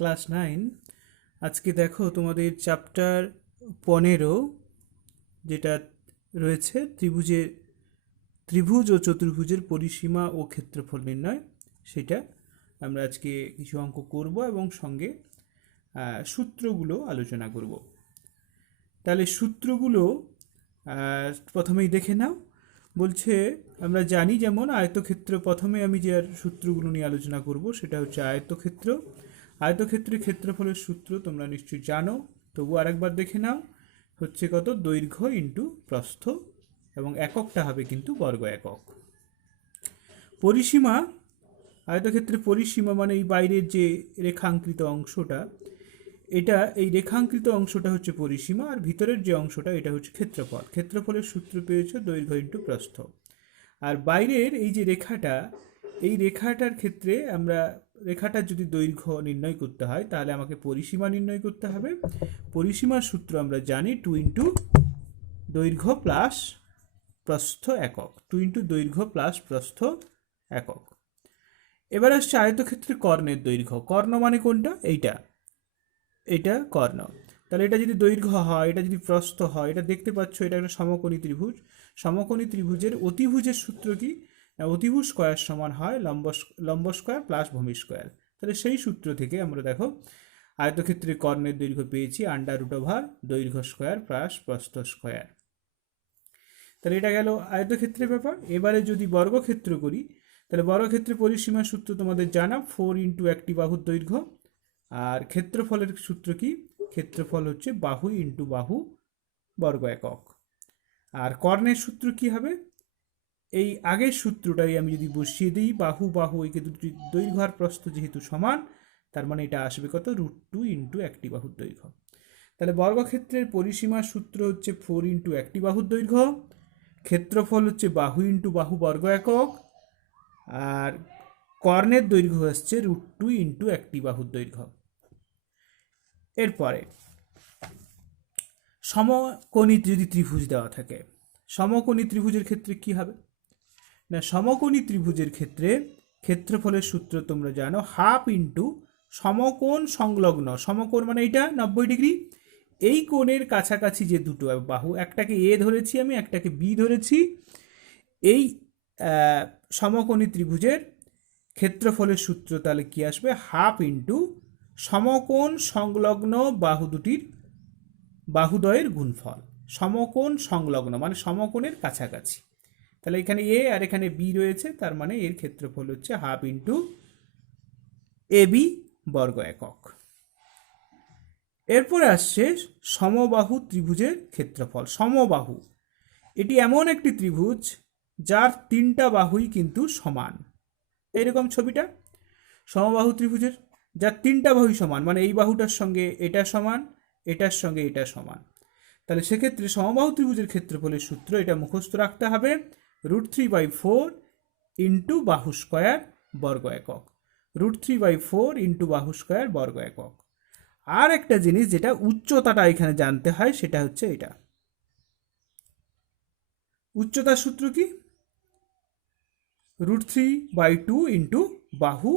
Class 9। আজকে দেখো তোমাদের চ্যাপ্টার 15 যেটা রয়েছে ত্রিভুজ ও চতুর্ভুজের পরিসীমা ও ক্ষেত্রফল নির্ণয়, সেটা আমরা আজকে কিছু অঙ্ক করব এবং সঙ্গে সূত্রগুলো আলোচনা করব। তাহলে সূত্রগুলো প্রথমেই দেখে নাও। বলছে আমরা জানি যেমন আয়তক্ষেত্র, প্রথমে আমি যে সূত্রগুলো নিয়ে আলোচনা করব সেটা হচ্ছে আয়তক্ষেত্র। আয়তক্ষেত্রের ক্ষেত্রফলের সূত্র তোমরা নিশ্চয়ই জানো, তবু আরেকবার দেখে নাও। হচ্ছে কত? দৈর্ঘ্য ইন্টু প্রস্থ, এবং এককটা হবে কিন্তু বর্গ একক। পরিসীমা, আয়তক্ষেত্রের পরিসীমা মানে এই বাইরের যে রেখাঙ্কিত অংশটা, এই রেখাঙ্কিত অংশটা হচ্ছে পরিসীমা, আর ভিতরের যে অংশটা এটা হচ্ছে ক্ষেত্রফল। ক্ষেত্রফলের সূত্র পেয়েছে দৈর্ঘ্য ইন্টু প্রস্থ। আর বাইরের এই যে রেখাটা, এই রেখাটার ক্ষেত্রে রেখাটার যদি দৈর্ঘ্য নির্ণয় করতে হয় তাহলে আমাকে পরিসীমা নির্ণয় করতে হবে। পরিসীমার সূত্র আমরা জানি 2 ইন্টু দৈর্ঘ্য প্লাস প্রস্থ একক, 2 ইন্টু দৈর্ঘ্য প্লাস প্রস্থ একক। এবার আসছে আয়তক্ষেত্রের কর্ণের দৈর্ঘ্য। কর্ণ মানে কোনটা? এটা কর্ণ। তাহলে এটা যদি দৈর্ঘ্য হয়, এটা যদি প্রস্থ হয়, এটা দেখতে পাচ্ছ এটা একটা সমকোণী ত্রিভুজ। সমকোণী ত্রিভুজের অতিভুজের সূত্র কি? অতিভুজ স্কয়ার সমান হয় লম্ব স্কয়ার প্লাস ভূমি স্কয়ার। তাহলে সেই সূত্র থেকে আমরা দেখো আয়তক্ষেত্রের কর্ণের দৈর্ঘ্য পেয়েছি √ দৈর্ঘ্য স্কয়ার প্লাস প্রস্থ স্কয়ার। তাহলে এটা গেল আয়তক্ষেত্রের ব্যাপার। এবারে যদি বর্গক্ষেত্র করি, তাহলে বর্গক্ষেত্রে পরিসীমার সূত্র তোমাদের জানা, 4 ইন্টু একটি বাহুর দৈর্ঘ্য। আর ক্ষেত্রফলের সূত্র কি? ক্ষেত্রফল হচ্ছে বাহু ইন্টু বাহু বর্গ একক। আর কর্ণের সূত্র কি হবে? এই আগের সূত্রটাই আমি যদি বসিয়ে দিই, বাহু এই দুটি দৈর্ঘ্য আর প্রস্থ যেহেতু সমান, তার মানে এটা আসবে কত? √2 ইন্টু একটি বাহুর দৈর্ঘ্য। তাহলে বর্গক্ষেত্রের পরিসীমার সূত্র হচ্ছে 4 ইন্টু একটি বাহুর দৈর্ঘ্য, ক্ষেত্রফল হচ্ছে বাহু ইন্টু বাহু বর্গ একক, আর কর্ণের দৈর্ঘ্য হচ্ছে √2 ইন্টু একটি বাহুর দৈর্ঘ্য। এরপরে সমকোণী যদি ত্রিভুজ দেওয়া থাকে, সমকোণী ত্রিভুজের ক্ষেত্রে কি হবে না? সমকোণী ত্রিভুজের ক্ষেত্রে ক্ষেত্রফলের সূত্র তোমরা জানো, হাফ ইন্টু সমকোণ সংলগ্ন। সমকোণ মানে এটা 90 ডিগ্রি। এই কোণের কাছাকাছি যে দুটো বাহু, একটাকে এ ধরেছি আমি, একটাকে বি ধরেছি, এই সমকোণী ত্রিভুজের ক্ষেত্রফলের সূত্র তাহলে কি আসবে? হাফ ইন্টু সমকোণ সংলগ্ন বাহু দুটির বাহুদ্বয়ের গুণফল। সমকোণ সংলগ্ন মানে সমকোণের কাছাকাছি। তাহলে এখানে এ আর এখানে বি রয়েছে, তার মানে এর ক্ষেত্রফল হচ্ছে হাফ ইন্টু AB বর্গ একক। এরপরে আসছে সমবাহু ত্রিভুজের ক্ষেত্রফল। সমবাহু এটি এমন একটি ত্রিভুজ যার 3টা বাহুই কিন্তু সমান। এইরকম ছবিটা সমবাহু ত্রিভুজের, যার 3টা বাহুই সমান, মানে এই বাহুটার সঙ্গে এটা সমান, এটার সঙ্গে এটা সমান। তাহলে সেক্ষেত্রে সমবাহু ত্রিভুজের ক্ষেত্রফলের সূত্র এটা মুখস্থ রাখতে হবে, √3/4 ইন্টু বাহু স্কয়ার বর্গ একক। √3/4 ইন্টু বাহু স্কয়ার বর্গ একক। আর একটা জিনিস যেটা উচ্চতাটা এখানে জানতে হয়, সেটা হচ্ছে এটা। উচ্চতার সূত্র কি? √3/2 ইন্টু বাহু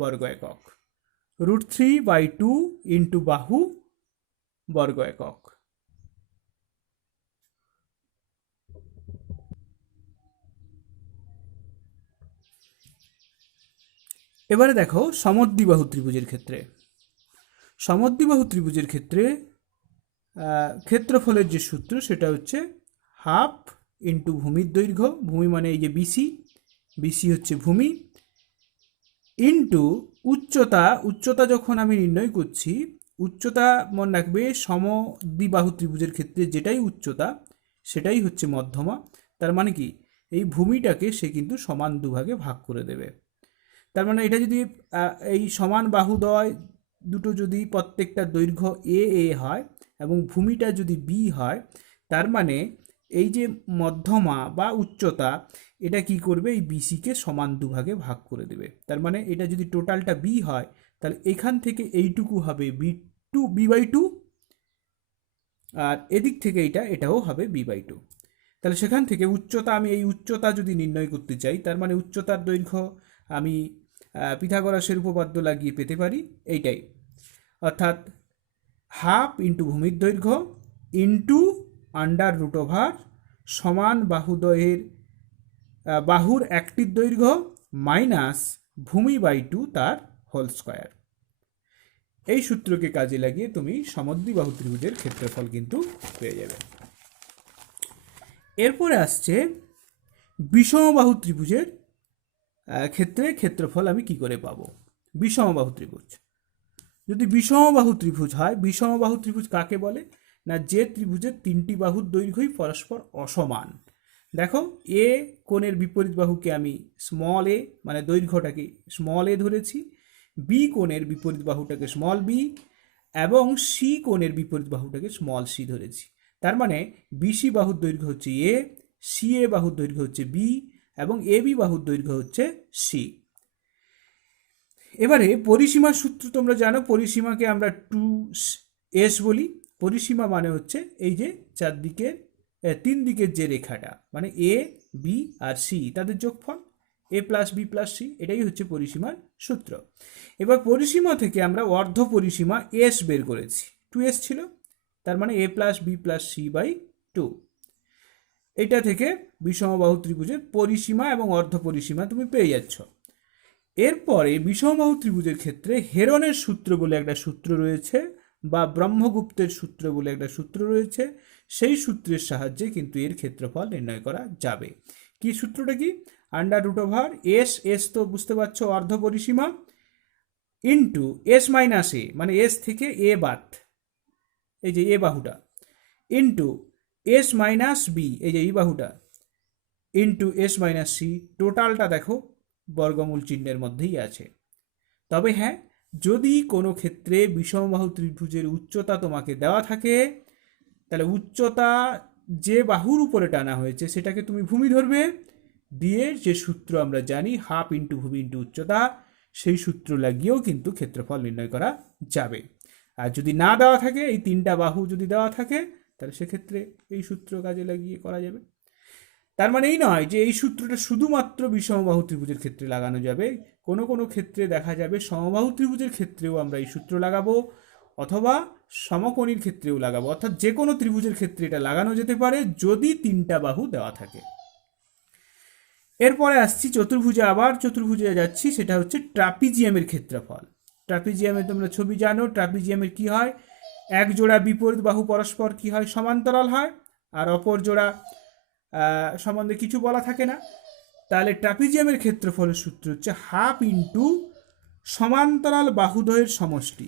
বর্গ একক। √3/2 ইন্টু বাহু বর্গ একক। এবারে দেখো সমদ্বিবাহু ত্রিভুজের ক্ষেত্রে। সমদ্বিবাহু ত্রিভুজের ক্ষেত্রে ক্ষেত্রফলের যে সূত্র সেটা হচ্ছে হাফ ইন্টু ভূমির দৈর্ঘ্য, ভূমি মানে এই যে বিসি হচ্ছে ভূমি, ইন্টু উচ্চতা। উচ্চতা যখন আমি নির্ণয় করছি, উচ্চতা মনে রাখবে সমদ্বিবাহু ত্রিভুজের ক্ষেত্রে যেটাই উচ্চতা সেটাই হচ্ছে মধ্যমা। তার মানে কি? এই ভূমিটাকে সে কিন্তু সমান দুভাগে ভাগ করে দেবে। তার মানে এটা যদি এই সমান বাহুদ্বয় দুটো যদি প্রত্যেকটা দৈর্ঘ্য এ হয় এবং ভূমিটা যদি বি হয়, তার মানে এই যে মধ্যমা বা উচ্চতা, এটা কি করবে? এই বিসিকে সমান দুভাগে ভাগ করে দেবে। তার মানে এটা যদি টোটালটা বি হয়, তাহলে এখান থেকে এইটুকু হবে বি/2, আর এদিক থেকে এটাও হবে বি/2। তাহলে সেখান থেকে উচ্চতা, আমি এই উচ্চতা যদি নির্ণয় করতে চাই, তার মানে উচ্চতার দৈর্ঘ্য আমি পিথাগোরাসের উপপাদ্য লাগিয়ে পেতে পারি এইটাই। অর্থাৎ হাফ ইন্টু ভূমির দৈর্ঘ্য ইন্টু আন্ডার রুট ওভার সমান বাহুর একটির দৈর্ঘ্য মাইনাস ভূমি বাই 2 তার হোল স্কোয়ার। এই সূত্রকে কাজে লাগিয়ে তুমি সমদ্বিবাহু ত্রিভুজের ক্ষেত্রফল কিন্তু পেয়ে যাবে। এরপরে আসছে বিষমবাহু ত্রিভুজের ক্ষেত্রে ক্ষেত্রফল আমি কি করে পাবো। বিষমবাহু ত্রিভুজ, যদি বিষমবাহু ত্রিভুজ হয়, বিষমবাহু ত্রিভুজ কাকে বলে না, যে ত্রিভুজের তিনটি বাহুর দৈর্ঘ্যই পরস্পর অসমান। দেখো, এ কোণের বিপরীত বাহুকে আমি স্মল এ মানে দৈর্ঘ্যটাকে স্মল এ ধরেছি, বি কোণের বিপরীত বাহুটাকে স্মল বি এবং সি কোণের বিপরীত বাহুটাকে স্মল সি ধরেছি। তার মানে বিসি বাহুর দৈর্ঘ্য হচ্ছে এ, সি এ বাহুর দৈর্ঘ্য হচ্ছে বি এবং এ বি বাহুর দৈর্ঘ্য হচ্ছে সি। এবারে পরিসীমার সূত্র তোমরা জানো, পরিসীমাকে আমরা 2s বলি। পরিসীমা মানে হচ্ছে এই যে তিন দিকের যে রেখাটা মানে এ বি আর সি তাদের যোগফল, এ প্লাস বি প্লাস সি, এটাই হচ্ছে পরিসীমার সূত্র। এবার পরিসীমা থেকে আমরা অর্ধ পরিসীমা এস বের করেছি, 2s ছিল, তার মানে a plus b plus c by 2। এটা থেকে বিষমবাহু ত্রিভুজের পরিসীমা এবং অর্ধ পরিসীমা তুমি পেয়ে যাচ্ছ। এরপরে বিষমবাহু ত্রিভুজের ক্ষেত্রে হেরনের সূত্র বলে একটা সূত্র রয়েছে বা ব্রহ্মগুপ্তের সূত্র বলে একটা সূত্র রয়েছে, সেই সূত্রের সাহায্যে কিন্তু এর ক্ষেত্রফল নির্ণয় করা যাবে। কি সূত্রটা কি, আন্ডার রুট ওভার এস তো বুঝতে পারছো অর্ধ পরিসীমা ইন্টু এস মাইনাস এ মানে এস থেকে এ বাদ, এই যে এ বাহুটা, ইন্টু এস মাইনাস বি এই যে এই বাহুটা, ইন্টু এস মাইনাস সি। টোটালটা দেখো বর্গমূল চিহ্নের মধ্যেই আছে। তবে হ্যাঁ, যদি কোনো ক্ষেত্রে বিষমবাহু ত্রিভুজের উচ্চতা তোমাকে দেওয়া থাকে, তাহলে উচ্চতা যে বাহুর উপরে টানা হয়েছে সেটাকে তুমি ভূমি ধরবে, দিয়ে যে সূত্র আমরা জানি হাফ ইন্টু ভূমি ইন্টু উচ্চতা, সেই সূত্র লাগিয়েও কিন্তু ক্ষেত্রফল নির্ণয় করা যাবে। আর যদি না দেওয়া থাকে, এই তিনটা বাহু যদি দেওয়া থাকে, তাহলে সেক্ষেত্রে এই সূত্র কাজে লাগিয়ে করা যাবে। তার মানে এই নয় যে এই সূত্রটা শুধুমাত্র বিষমবাহু ত্রিভুজের ক্ষেত্রে লাগানো যাবে, কোনো কোনো ক্ষেত্রে দেখা যাবে সমবাহু ত্রিভুজের ক্ষেত্রেও আমরা এই সূত্র লাগাবো অথবা সমকোণীর ক্ষেত্রেও লাগাবো, অর্থাৎ যে কোনো ত্রিভুজের ক্ষেত্রে এটা লাগানো যেতে পারে যদি তিনটা বাহু দেওয়া থাকে। এরপরে আসছি চতুর্ভুজে, আবার চতুর্ভুজে যাচ্ছি, সেটা হচ্ছে ট্রাপিজিয়ামের ক্ষেত্রফল। ট্রাপিজিয়ামের তোমরা ছবি জানো, ট্রাপিজিয়ামের কি হয়, এক জোড়া বিপরীত বাহু পরস্পর কি হয় সমান্তরাল হয়, আর অপর জোড়া সম্বন্ধে কিছু বলা থাকে না। তাহলে ট্রাপিজিয়ামের ক্ষেত্রফলের সূত্র হচ্ছে হাফ ইন্টু সমান্তরাল বাহুদ্বয়ের সমষ্টি।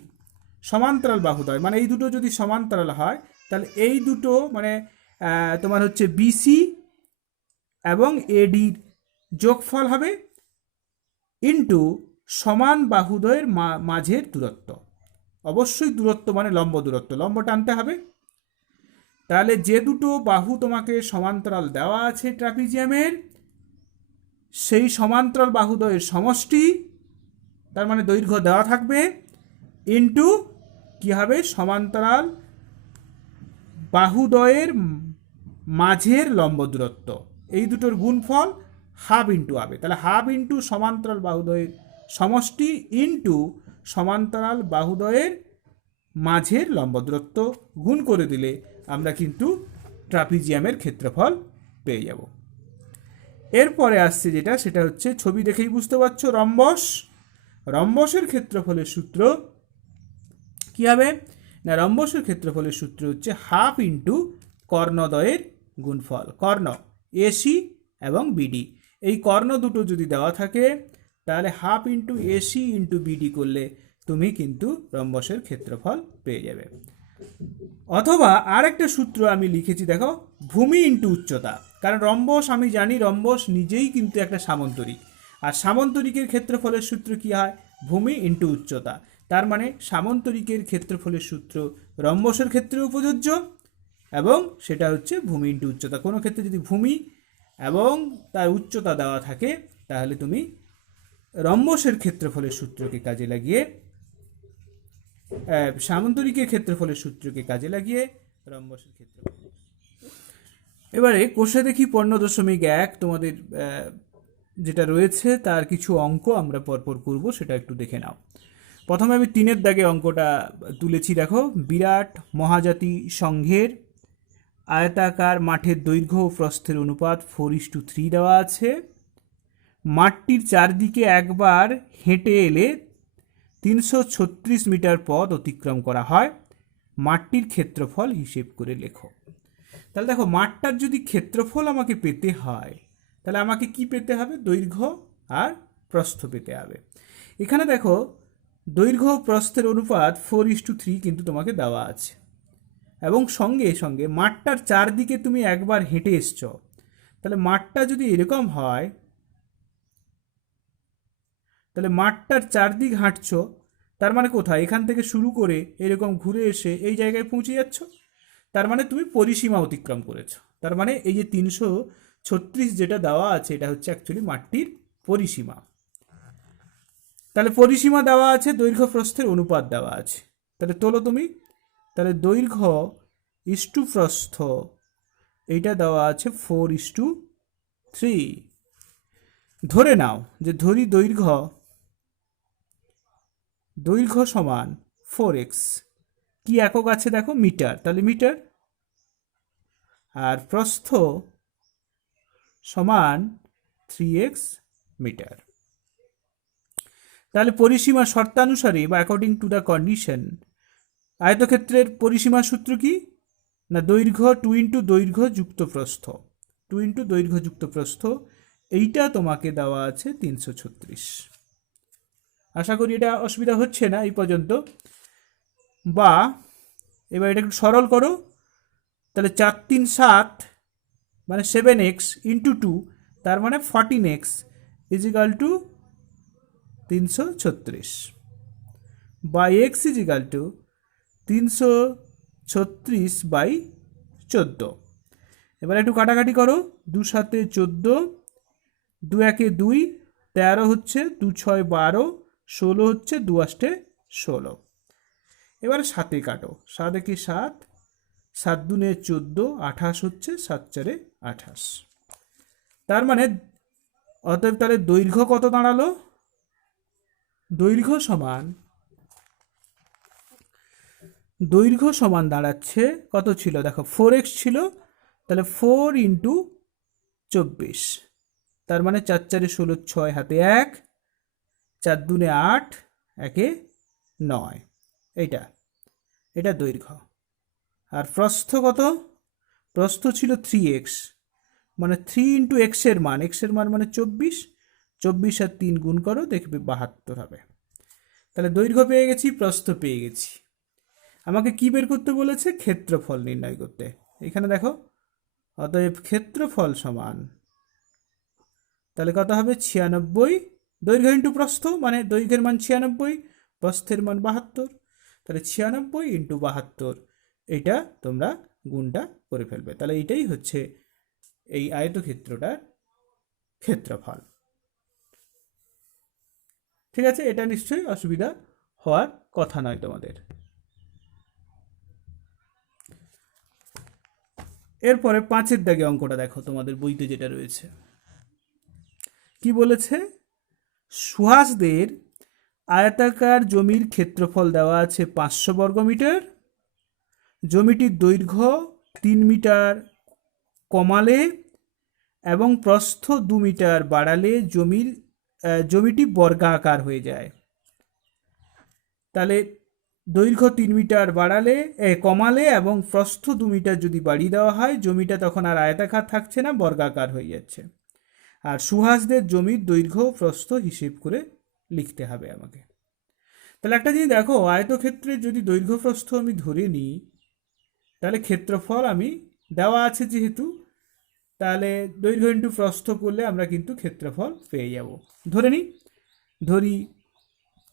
সমান্তরাল বাহুদ্বয় মানে এই দুটো যদি সমান্তরাল হয়, তাহলে এই দুটো মানে তোমার হচ্ছে বিসি এবং এডির যোগফল হবে ইন্টু সমান বাহুদ্বয়ের মাঝের দূরত্ব। অবশ্যই দূরত্ব মানে লম্ব দূরত্ব, লম্ব টানতে হবে। তাহলে যে দুটো বাহু তোমাকে সমান্তরাল দেওয়া আছে ট্রাপিজিয়ামের, সেই সমান্তরাল বাহুদ্বয়ের সমষ্টি, তার মানে দৈর্ঘ্য দেওয়া থাকবে, ইন্টু কি হবে সমান্তরাল বাহুদ্বয়ের মাঝের লম্ব দূরত্ব, এই দুটোর গুণফল হাফ ইন্টু হবে। তাহলে হাফ ইন্টু সমান্তরাল বাহুদ্বয়ের সমষ্টি ইন্টু সমান্তরাল বাহুদ্বয়ের মাঝের লম্ব দূরত্ব গুণ করে দিলে আমরা কিন্তু ট্রাপিজিয়ামের ক্ষেত্রফল পেয়ে যাব। এরপরে আসছে যেটা, সেটা হচ্ছে ছবি দেখেই বুঝতে পারছো রম্বস। রম্বসের ক্ষেত্রফলের সূত্র কি হবে না, রম্বসের ক্ষেত্রফলের সূত্র হচ্ছে হাফ ইন্টু কর্ণদ্বয়ের গুণফল, কর্ণ এসি এবং বিডি। এই কর্ণ দুটো যদি দেওয়া থাকে, তাহলে half into AC into BD করলে তুমি কিন্তু রম্বসের ক্ষেত্রফল পেয়ে যাবে। অথবা আরেকটা সূত্র আমি লিখেছি দেখো, ভূমি ইন্টু উচ্চতা, কারণ রম্বস আমি জানি রম্বস নিজেই কিন্তু একটা সামন্তরিক, আর সামন্তরিকের ক্ষেত্রফলের সূত্র কি হয়, ভূমি ইন্টু উচ্চতা। তার মানে সামন্তরিকের ক্ষেত্রফলের সূত্র রম্বসের ক্ষেত্রেও প্রযোজ্য এবং সেটা হচ্ছে ভূমি ইন্টু উচ্চতা। কোনো ক্ষেত্রে যদি ভূমি এবং তার উচ্চতা দেওয়া থাকে, তাহলে তুমি রম্বসের ক্ষেত্রফলের সূত্রকে কাজে লাগিয়ে সামন্তরিকের ক্ষেত্রফলের সূত্রকে কাজে লাগিয়ে রম্বসের ক্ষেত্রফল। এবারে কোষে দেখি 15.1 তোমাদের যেটা রয়েছে তার কিছু অঙ্ক আমরা পরপর করব, সেটা একটু দেখে নাও। প্রথমে আমি 3-এর দাগে অঙ্কটা তুলেছি। দেখো, বিরাট মহাজাতি সংঘের আয়তাকার মাঠের দৈর্ঘ্য ও প্রস্থের অনুপাত 4:3 দেওয়া আছে। মাঠটির চারদিকে একবার হেঁটে এলে 336 মিটার পথ অতিক্রম করা হয়। মাঠটির ক্ষেত্রফল হিসেব করে লেখো। তাহলে দেখো, মাঠটার যদি ক্ষেত্রফল আমাকে পেতে হয়, তাহলে আমাকে কি পেতে হবে? দৈর্ঘ্য আর প্রস্থ পেতে হবে। এখানে দেখো, দৈর্ঘ্য প্রস্থের অনুপাত 4:3 কিন্তু তোমাকে দেওয়া আছে, এবং সঙ্গে সঙ্গে মাঠটার চারদিকে তুমি একবার হেঁটে এসছো। তাহলে মাঠটা যদি এরকম হয়, তাহলে মাঠটার চারদিক হাঁটছো, তার মানে কোথায়? এখান থেকে শুরু করে এরকম ঘুরে এসে এই জায়গায় পৌঁছে যাচ্ছ। তার মানে তুমি পরিসীমা অতিক্রম করেছো। তার মানে এই যে 336 যেটা দেওয়া আছে, এটা হচ্ছে অ্যাকচুয়ালি মাঠটির পরিসীমা। তাহলে পরিসীমা দেওয়া আছে, দৈর্ঘ্য প্রস্থের অনুপাত দেওয়া আছে। তাহলে তোলো তুমি। তাহলে দৈর্ঘ্য ইস্টু প্রস্থ এইটা দেওয়া আছে 4:3। ধরে নাও যে দৈর্ঘ্য সমান 4x। কি একক আছে দেখো? মিটার। তাহলে মিটার। আর প্রস্থ সমান 3x মিটার। তাহলে পরিসীমা শর্তানুসারে বা অ্যাকর্ডিং টু দ্য কন্ডিশন, আয়তক্ষেত্রের পরিসীমা সূত্র কি? না, দৈর্ঘ্য 2 দৈর্ঘ্য যুক্ত প্রস্থ, 2 দৈর্ঘ্য যুক্ত প্রস্থ। এইটা তোমাকে দেওয়া আছে 336। আশা করি এটা অসুবিধা হচ্ছে না এই পর্যন্ত। বা এবার এটা একটু সরল করো। তাহলে 4 3 7 মানে 7x ইন্টু 2, তার মানে 14x ইজ ইকাল টু 336, বা এক্স ইজ ইকাল টু 336/14। এবার একটু কাটাকাটি করো। 2 7 14, 2 1 2, 13 হচ্ছে, 2 6 12, 16 হচ্ছে, 2 8 16। এবারে 7 কাটো, 7 1 7, 7 2 14, 28 হচ্ছে, 7 4 28। তার মানে অতএব তাহলে দৈর্ঘ্য কত দাঁড়ালো? দৈর্ঘ্য সমান দাঁড়াচ্ছে, কত ছিল দেখো? 4x ছিল। তাহলে 4 × 24, তার মানে 4 4 16, 6 হাতে 1, 4 2 8, 1 9। এটা দৈর্ঘ্য। আর প্রস্থ কত? প্রস্থ ছিল 3x, মানে 3 × x এর মান, মানে 24, 24 আর 3 গুণ করো, দেখবে 72 হবে। তাহলে দৈর্ঘ্য পেয়ে গেছি, প্রস্থ পেয়ে গেছি। আমাকে কি বের করতে বলেছে? ক্ষেত্রফল নির্ণয় করতে। এখানে দেখো, অতএব ক্ষেত্রফল সমান, তাহলে কত হবে? 96। দৈর্ঘ্য ইন্টু প্রস্থ, মানে দৈর্ঘ্যের মান 96, প্রস্থের মান 72। তাহলে 96 × 72, এইটা তোমরা গুণটা করে ফেলবে। তাহলে এইটাই হচ্ছে এই আয়তক্ষেত্রটার ক্ষেত্রফল। ঠিক আছে, এটা নিশ্চয়ই অসুবিধা হওয়ার কথা নয় তোমাদের। এরপরে 5-এর দাগে অঙ্কটা দেখো, তোমাদের বইতে যেটা রয়েছে। কি বলেছে? সুহাসদের আয়তাকার জমির ক্ষেত্রফল দেওয়া আছে 500 বর্গমিটার। জমিটির দৈর্ঘ্য 3 মিটার কমালে এবং প্রস্থ 2 মিটার বাড়ালে জমিটি বর্গাকার হয়ে যায়। তাহলে দৈর্ঘ্য 3 মিটার কমালে এবং প্রস্থ 2 মিটার যদি বাড়িয়ে দেওয়া হয়, জমিটা তখন আর আয়তাকার থাকছে না, বর্গাকার হয়ে যাচ্ছে। আর সুহাসদের জমির দৈর্ঘ্য প্রস্থ হিসেব করে লিখতে হবে আমাকে। তাহলে একটা জিনিস দেখো, আয়তক্ষেত্রের যদি দৈর্ঘ্য প্রস্থ আমি ধরে নিই, তাহলে ক্ষেত্রফল আমি দেওয়া আছে যেহেতু, তাহলে দৈর্ঘ্য ইন্টু প্রস্থ করলে আমরা কিন্তু ক্ষেত্রফল পেয়ে যাব। ধরি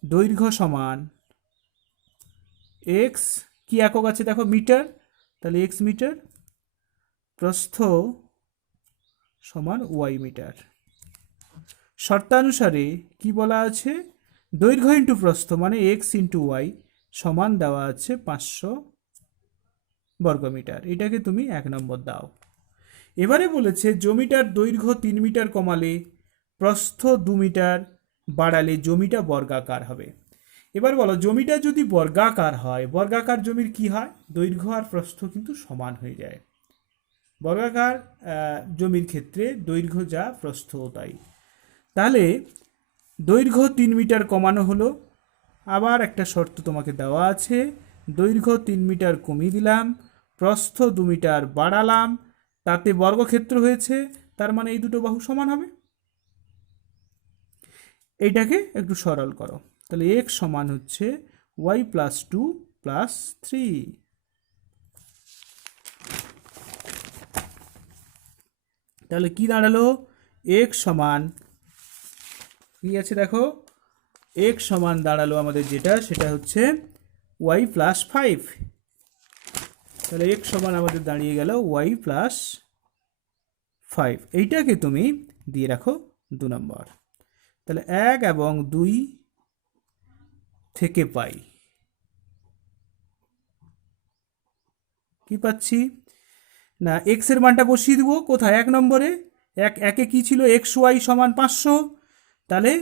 দৈর্ঘ্য সমান এক্স, কি একক আছে দেখো? মিটার। তাহলে এক্স মিটার, প্রস্থ সমান ওয়াই মিটার। শর্তানুসারে কি বলা আছে? দৈর্ঘ্য ইন্টু প্রস্থ মানে এক্স ইন্টু ওয়াই সমান দেওয়া আছে 500 বর্গমিটার। এটাকে তুমি 1 নম্বর দাও। এবারে বলেছে জমিটার দৈর্ঘ্য 3 মিটার কমালে প্রস্থ 2 মিটার বাড়ালে জমিটা বর্গাকার হবে। এবার বলো, জমিটা যদি বর্গাকার হয়, বর্গাকার জমির কি হয়, দৈর্ঘ্য আর প্রস্থ কিন্তু সমান হয়ে যায়। বর্গাকার জমির ক্ষেত্রে দৈর্ঘ্য যা প্রস্থও তাই। তাহলে দৈর্ঘ্য 3 মিটার কমানো হলো, আবার একটা শর্ত তোমাকে দেওয়া আছে, দৈর্ঘ্য 3 মিটার কমিয়ে দিলাম, প্রস্থ 2 মিটার বাড়ালাম, তাতে বর্গক্ষেত্র হয়েছে, তার মানে এই দুটো বাহু সমান হবে। এইটাকে একটু সরল করো, তাহলে x সমান হচ্ছে y প্লাস 2 প্লাস 3। তাহলে কি দাঁড়ালো, x সমান কি আছে দেখো, x সমান দাঁড়ালো আমাদের যেটা, সেটা হচ্ছে y প্লাস 5। তাহলে x সমান আমাদের দাঁড়িয়ে গেল y প্লাস 5। এইটাকে তুমি দিয়ে রাখো 2 নম্বর। তাহলে 1 এবং 2 থেকে পাই কি পাচ্ছি না, x এর মানটা বসিয়ে দিব কোথায়, 1 নম্বরে। একে কি ছিল, xy সমান 500, তাহলে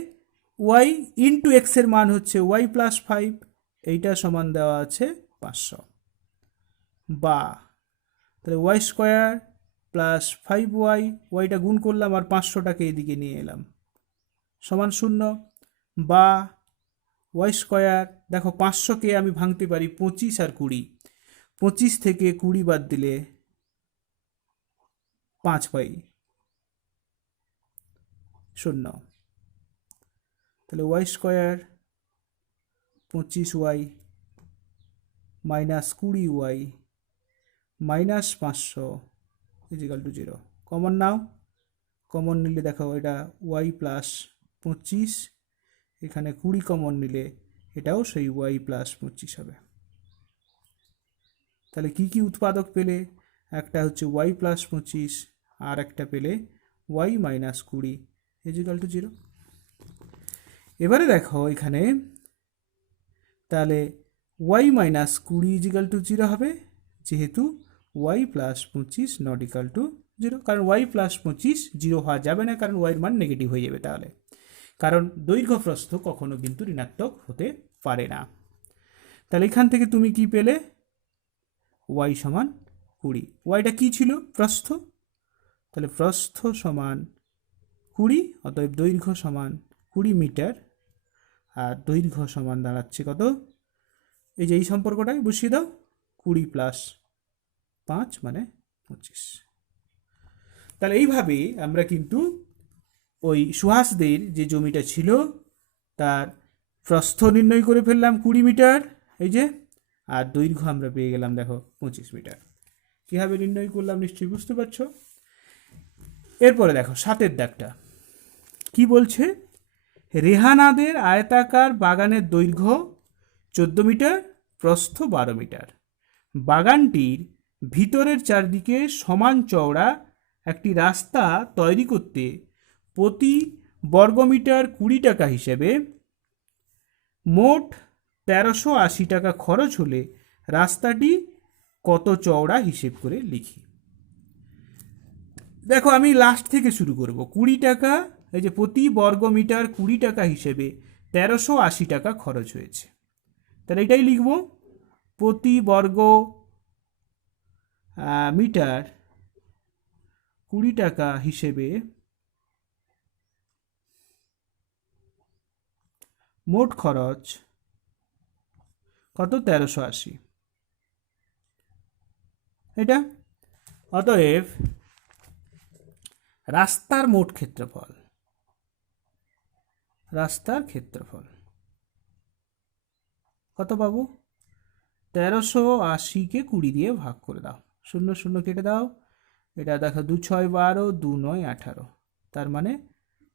y ইন্টু x এর মান হচ্ছে y প্লাস 5, এইটা সমান দেওয়া আছে 500, বা তাহলে y স্কোয়ার প্লাস 5y, ওয়াইটা গুণ করলাম আর 500টাকে এদিকে নিয়ে এলাম, সমান 0, বা y স্কোয়ার, দেখো 500কে আমি ভাঙতে পারি 25 আর 20, 25 থেকে 20 বাদ দিলে 5 পাই, 0। তাহলে y square 25y minus 20y minus 500 is equal to 0। Common নাও, কমন নিলে দেখো এটা y প্লাস 25, এখানে 20 কমন নিলে এটাও সেই y প্লাস 25 হবে। তাহলে কি কি উৎপাদক পেলে, একটা হচ্ছে y প্লাস 25 আর একটা পেলে y মাইনাস 20 ইজিক্যাল টু 0। এবারে দেখো এখানে, তাহলে y মাইনাস 20 ইজিক্যাল টু 0 হবে, যেহেতু y plus 25 not equal to 0, কারণ y প্লাস 25 0 হওয়া যাবে না, কারণ y এর মান নেগেটিভ হয়ে যাবে তাহলে, কারণ দৈর্ঘ্য প্রস্থ কখনো কিন্তু ঋণাত্মক হতে পারে না। তাহলে এখান থেকে তুমি কি পেলে, y সমান 20, ওয়াইটা কি ছিল, প্রস্থ, তাহলে প্রস্থ সমান 20, অতএব দৈর্ঘ্য সমান 20 মিটার, আর দৈর্ঘ্য সমান দাঁড়াচ্ছে কত, এই যে এই সম্পর্কটাই বসিয়ে দাও, 20 প্লাস 5 মানে 25। তাহলে এইভাবে আমরা কিন্তু ওই সুহাসদের যে জমিটা ছিল তার প্রস্থ নির্ণয় করে ফেললাম 20 মিটার, এই যে, আর দৈর্ঘ্য আমরা পেয়ে গেলাম দেখো 25 মিটার। কীভাবে নির্ণয় করলাম নিশ্চয়ই বুঝতে পারছো। এরপরে দেখো 7 দাগটা কি বলছে, রেহানাদের আয়তাকার বাগানের দৈর্ঘ্য 14 মিটার, প্রস্থ 12 মিটার। বাগানটির ভিতরের চারদিকে সমান চওড়া একটি রাস্তা তৈরি করতে প্রতি বর্গমিটার 20 টাকা হিসেবে মোট 1380 টাকা খরচ হলে রাস্তাটি কত চওড়া হিসেব করে লিখি। দেখো আমি লাস্ট থেকে শুরু করব, 20 টাকা, এই যে প্রতি বর্গমিটার 20 টাকা হিসেবে 1380 টাকা খরচ হয়েছে, তাহলে এটাই লিখব, প্রতি বর্গ মিটার 20 টাকা হিসেবে মোট খরচ কত, 1380, এটা। অতএব রাস্তার মোট ক্ষেত্রফল, রাস্তার ক্ষেত্রফল কত পাবো, 1380কে 20 দিয়ে ভাগ করে দাও, 0 0 কেটে দাও, এটা দেখো 2 6 12, 2 9 18, তার মানে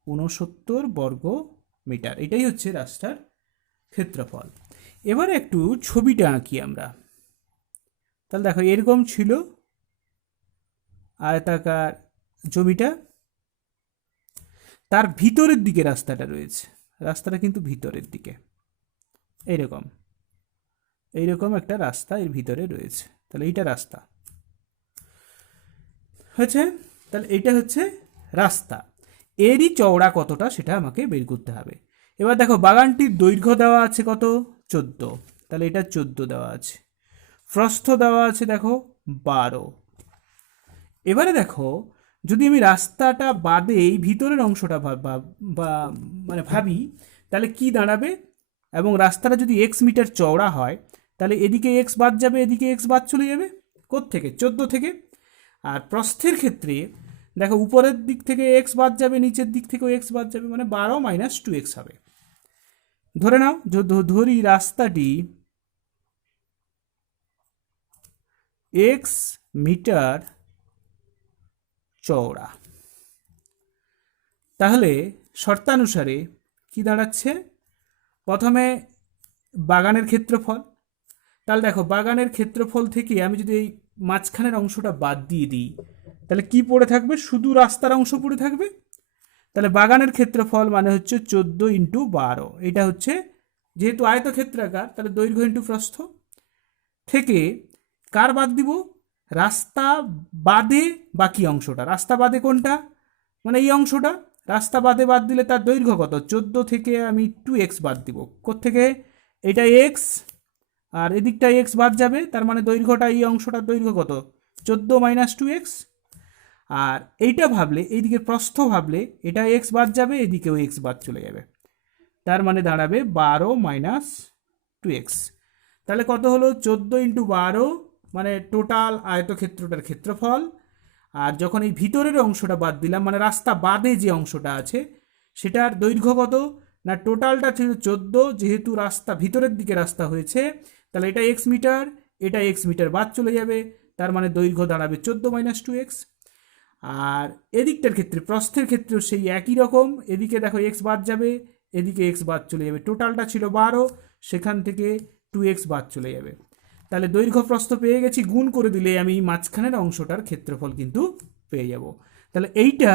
69 বর্গ মিটার, এটাই হচ্ছে রাস্তার ক্ষেত্রফল। এবারে একটু ছবিটা আঁকি আমরা। তাহলে দেখো এরকম ছিল আয়তাকার জমিটা, তার ভিতরের দিকে রাস্তাটা রয়েছে, রাস্তাটা কিন্তু ভিতরের দিকে, এইরকম এইরকম একটা রাস্তা এর ভিতরে রয়েছে, তাহলে এইটা রাস্তা হয়েছে। তাহলে এইটা হচ্ছে রাস্তা, এরই চওড়া কতটা সেটা আমাকে বের করতে হবে। এবার দেখো বাগানটির দৈর্ঘ্য দেওয়া আছে কত, 14, তাহলে এটা 14 দেওয়া আছে। প্রস্থ দেওয়া আছে দেখো 12। এবারে দেখো যদি আমি রাস্তাটা বাদে এই ভিতরের অংশটা মানে ভাবি, তাহলে কি দাঁড়াবে, এবং রাস্তাটা যদি এক্স মিটার চওড়া হয় তাহলে এদিকে এক্স বাদ যাবে, এদিকে এক্স বাদ চলে যাবে কোত্থেকে, 14 থেকে। আর প্রস্থের ক্ষেত্রে দেখো উপরের দিক থেকে এক্স বাদ যাবে, নিচের দিক থেকেও এক্স বাদ যাবে, মানে 12 মাইনাস 2x হবে। ধরে নাও ধরি রাস্তাটি এক্স মিটার চওড়া, তাহলে শর্তানুসারে কি দাঁড়াচ্ছে, প্রথমে বাগানের ক্ষেত্রফল, তাহলে দেখো বাগানের ক্ষেত্রফল থেকে আমি যদি এই মাঝখানের অংশটা বাদ দিয়ে দিই তাহলে কি পড়ে থাকবে, শুধু রাস্তার অংশ পড়ে থাকবে। তাহলে বাগানের ক্ষেত্রফল মানে হচ্ছে 14 ইন্টু 12, এটা হচ্ছে যেহেতু আয়তক্ষেত্রাকার তাহলে দৈর্ঘ্য ইন্টু প্রস্থ, থেকে কার বাদ দিব, রাস্তা বাদে বাকি অংশটা, রাস্তা বাদে কোনটা, মানে এই অংশটা, রাস্তা বাদে বাদ দিলে তার দৈর্ঘ্য কত, 14 থেকে আমি 2x বাদ দিব, কোত্থেকে, এটা x আর এদিকটা x বাদ যাবে, তার মানে দৈর্ঘ্যটা এই অংশটার দৈর্ঘ্য কত, 14 মাইনাস 2x। আর এইটা ভাবলে এইদিকে প্রস্থ ভাবলে এটা x বাদ যাবে, এদিকেও x বাদ চলে যাবে, তার মানে দাঁড়াবে 12 মাইনাস 2x। তাহলে কত হলো, 14 ইন্টু 12 মানে টোটাল আয়তক্ষেত্রটার ক্ষেত্রফল। আর যখন এই ভিতরের অংশটা বাদ দিলাম, মানে রাস্তা বাদে যে অংশটা আছে সেটার দৈর্ঘ্য কত, না টোটালটা ছিল 14, যেহেতু রাস্তা ভিতরের দিকে রাস্তা হয়েছে তাহলে এটা এক্স মিটার, এটা এক্স মিটার বাদ চলে যাবে, তার মানে দৈর্ঘ্য দাঁড়াবে 14 মাইনাস 2x। আর এদিকটার ক্ষেত্রে প্রস্থের ক্ষেত্রেও সেই একই রকম, এদিকে দেখো এক্স বাদ যাবে, এদিকে এক্স বাদ চলে যাবে, টোটালটা ছিল 12, সেখান থেকে 2x বাদ চলে যাবে, তাহলে দৈর্ঘ্য প্রস্থ পেয়ে গেছি, গুণ করে দিলে আমি মাঝখানের অংশটার ক্ষেত্রফল কিন্তু পেয়ে যাব। তাহলে এইটা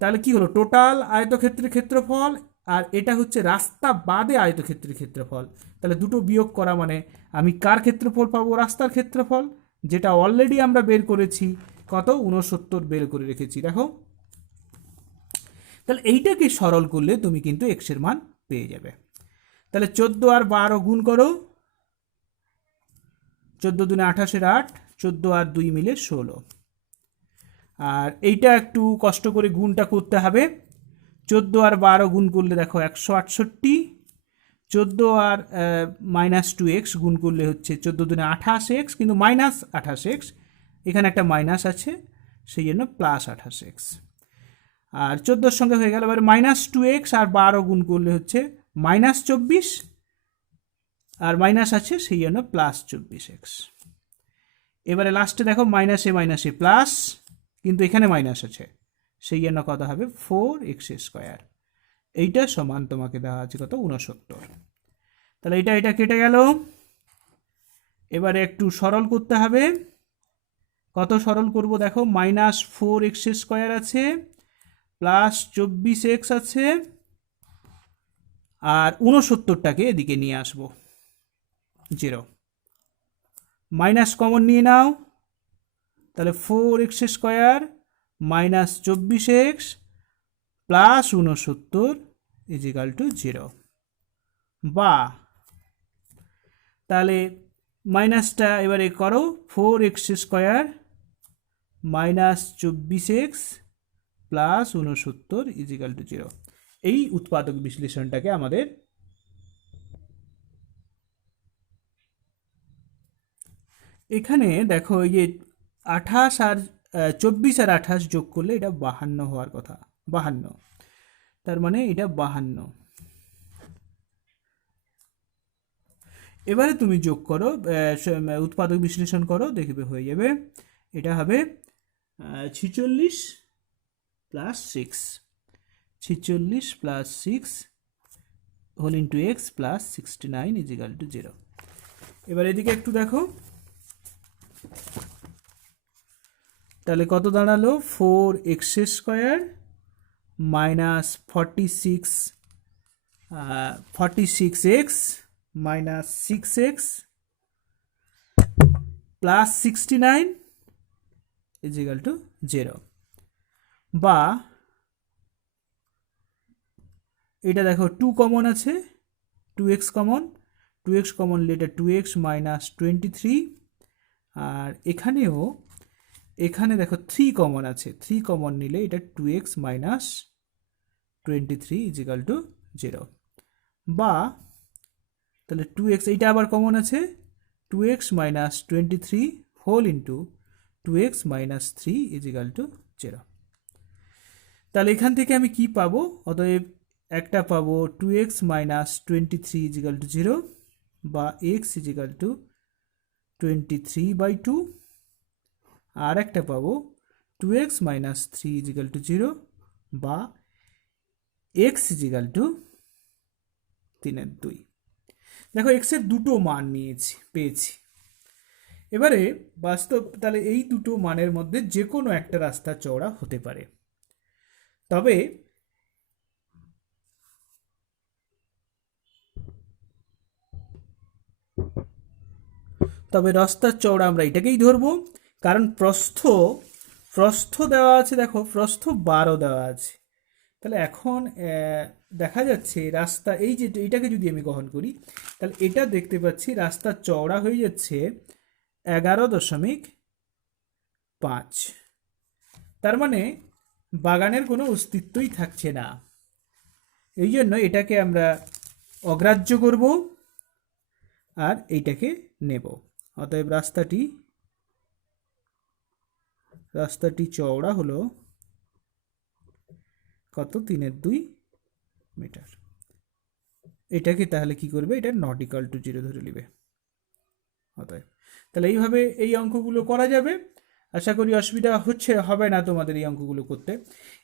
তাহলে কি হলো, টোটাল আয়তক্ষেত্রের ক্ষেত্রফল, আর এটা হচ্ছে রাস্তা বাদে আয়তক্ষেত্রের ক্ষেত্রফল। তাহলে দুটো বিয়োগ করা মানে আমি কার ক্ষেত্রফল পাবো, রাস্তার ক্ষেত্রফল, যেটা অলরেডি আমরা বের করেছি কত, 69 বের করে রেখেছি দেখো। তাহলে এইটাকে সরল করলে তুমি কিন্তু এক্স এর মান পেয়ে যাবে। তাহলে 14 আর 12 গুণ করো, 14 দুনে 28 8, 14 আর 2 মিলে 16। আর এইটা একটু কষ্ট করে গুণটা করতে হবে, 14 আর 12 গুণ করলে দেখো 168, 14 আর মাইনাস 2x গুণ করলে হচ্ছে 14 দুনে 28x, কিন্তু মাইনাস 28x, এখানে একটা মাইনাস আছে সেই জন্য প্লাস 28x। আর 14 সঙ্গে হয়ে গেল, এবার মাইনাস 2x আর 12 গুণ করলে হচ্ছে মাইনাস 24, আর মাইনাস আছে সেই জন্য প্লাস 24x। এবারে লাস্টে দেখো মাইনাসে মাইনাসে প্লাস, কিন্তু এখানে মাইনাস আছে সেই জন্য কত হবে 4x স্কোয়ার, এইটা সমান তোমাকে দেওয়া আছে কত, 69। তাহলে এটা কেটে গেল, এবারে একটু সরল করতে হবে, কত সরল করব দেখো, মাইনাস 4x স্কোয়ার আছে, প্লাস 24x আছে, আর 69টাকে এদিকে নিয়ে আসবো 0, মাইনাস কমন নিয়ে নাও, তাহলে 4x square minus 24x plus 69 equal to 0, বা তাহলে মাইনাসটা এবারে করো, 4x square minus 24x plus 69 equal to 0। এই উৎপাদক বিশ্লেষণটাকে আমাদের এখানে দেখো, এই যে 28 আর 24 আর 28 যোগ করলে এটা 52 হওয়ার কথা, 52, তার মানে এটা 52। এবারে তুমি যোগ করো, উৎপাদক বিশ্লেষণ করো, দেখবে হয়ে যাবে, এটা হবে 46 plus 6, 46 plus 6 whole into x plus 69 equal to 0। এবার এদিকে একটু দেখো, তাহলে কত দাঁড়ালো, 4x square minus 46x minus 6x plus 69 equal to 0, বা এটা দেখো 2 কমন আছে, 2x কমন, 2x কমন নিলে এটা 2x মাইনাস 23, আর এখানে দেখো 3 কমন আছে, 3 কমন নিলে এটা 2x মাইনাস 23 ইজিক্যাল টু 0, বা তাহলে 2x এইটা আবার কমন আছে, 2x minus 23 whole into 2x minus 3 equal to 0। তাহলে এখান থেকে আমি কি পাবো? অতএব একটা পাবো 2x মাইনাস 23 ইজিক্যাল টু 0, বা x ইজিক্যাল টু 23/2, আর একটা পাবো 2x মাইনাস 3 ইজিক্যাল টু 0, বা x ইজিক্যাল টু 3/2। দেখো x এর দুটো মান পেয়েছি। এবারে বাস্তব, তাহলে এই দুটো মানের মধ্যে যে কোনো একটা রাস্তা চওড়া হতে পারে। তবে রাস্তার চওড়া আমরা এটাকেই ধরবো, কারণ প্রস্থ দেওয়া আছে, দেখো প্রস্থ 12 দেওয়া আছে। তাহলে এখন দেখা যাচ্ছে রাস্তা এই যে এটাকে যদি আমি গ্রহণ করি, তাহলে এটা দেখতে পাচ্ছি রাস্তার চওড়া হয়ে যাচ্ছে 11.5। তার মানে বাগানের কোনো অস্তিত্বই থাকছে না। এই জন্য এটাকে আমরা অগ্রাহ্য করব আর এইটাকে নেব। অতএব রাস্তাটি চওড়া হলো কত? 3/2 মিটার। এটাকে তাহলে কি করবে? এটা নট ইকুয়াল টু 0 ধরে নেবে। অতএব তাহলে এইভাবে এই অঙ্কগুলো করা যাবে। আশা করি অসুবিধা হবে না তোমাদের এই অঙ্কগুলো করতে।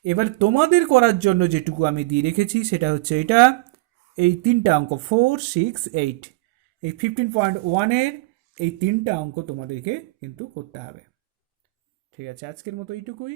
এবার তোমাদের করার জন্য যেটুকু আমি দিয়ে রেখেছি সেটা হচ্ছে এটা, এই 3টা অঙ্ক 4, 6, 8, এই 15.1-এর এই 3টা অঙ্ক তোমাদেরকে কিন্তু করতে হবে। ঠিক আছে, আজকের মতো এইটুকুই।